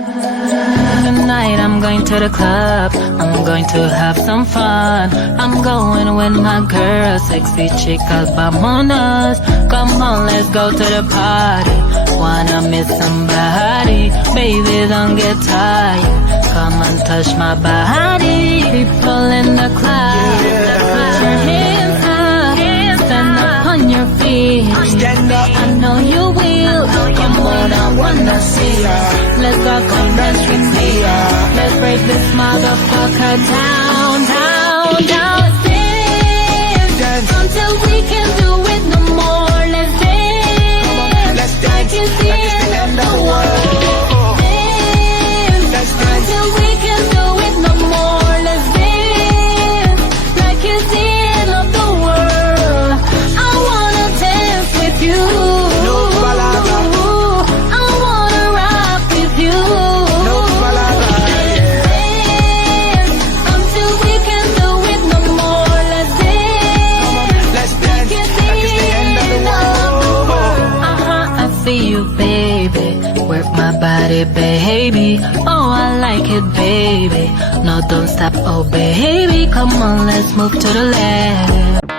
Tonight I'm going to the club, I'm going to have some fun. I'm going with my girl, sexy chicas, vamonos. Come on, let's go to the party. Wanna meet somebody, baby, don't get tired. Come and touch my body. People in the club, put your hands up, stand up on your feet. I know you will. Come on, I wanna see ya. Let's go, come dance with me. Let's break this motherfucker down, down, down. Dance until we can't do it no more. Let's dance, let's dance like it's the end of the world. Dance until we can't do it no more. Let's dance like it's the end of the world. I wanna dance with you. I wanna rock with you. Work my body, baby. Oh, I like it, baby. No, don't stop, oh, baby. Come on, let's move to the left.